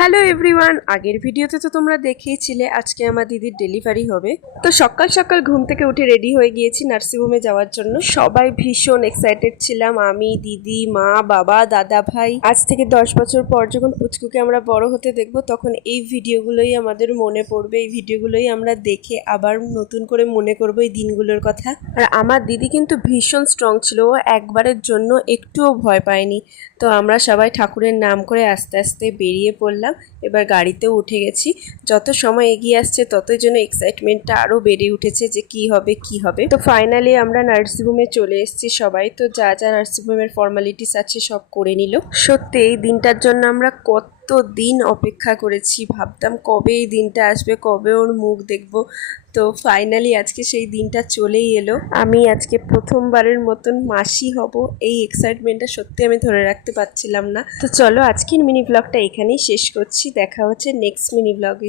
Hello everyone, আগের ভিডিওতে তো তোমরা দেখেইছিলে আজকে আমার দিদির ডেলিভারি হবে। তো সকাল সকাল ঘুম থেকে উঠে রেডি হয়ে গিয়েছি নার্সিংহোমে যাওয়ার জন্য। সবাই ভীষণ এক্সাইটেড ছিলাম, আমি, দিদি, মা, বাবা, দাদা ভাই। আজ থেকে 10 বছর পর যখন পুচকুকে আমরা বড় হতে দেখব, তখন এই ভিডিওগুলোই আমাদের মনে পড়বে। এই ভিডিওগুলোই আমরা দেখে আবার নতুন করে মনে করব এই দিনগুলোর কথা। আর আমার দিদি কিন্তু ভীষণ স্ট্রং ছিল, ও একবারের জন্য একটুও ভয় পায়নি। তো আমরা সবাই ঠাকুরের নাম করে আস্তে আস্তে বেরিয়ে পড়লাম। এবার গাড়িতেও উঠে গেছি। যত সময় এগিয়ে আসছে ততই যেন এক্সাইটমেন্টটা আরও বেড়ে উঠেছে যে কি হবে কি হবে। তো ফাইনালি আমরা নার্সিংহোমে চলে এসেছি সবাই। তো যা যা নার্সিংহোমের ফর্মালিটিস আছে সব করে নিল। সত্যি এই দিনটার জন্য আমরা কত দিন অপেক্ষা করেছি, ভাবতাম কবে এই দিনটা আসবে, কবে ওর মুখ দেখব। তো ফাইনালি আজকে সেই দিনটা চলেই এলো। আমি আজকে প্রথমবারের মতন মাসি হব, এই এক্সাইটমেন্টটা সত্যি আমি ধরে রাখতে পারছিলাম না। তো চলো আজকের মিনি ব্লগটা এখানেই শেষ করছি, দেখা হচ্ছে নেক্সট মিনি ব্লগে।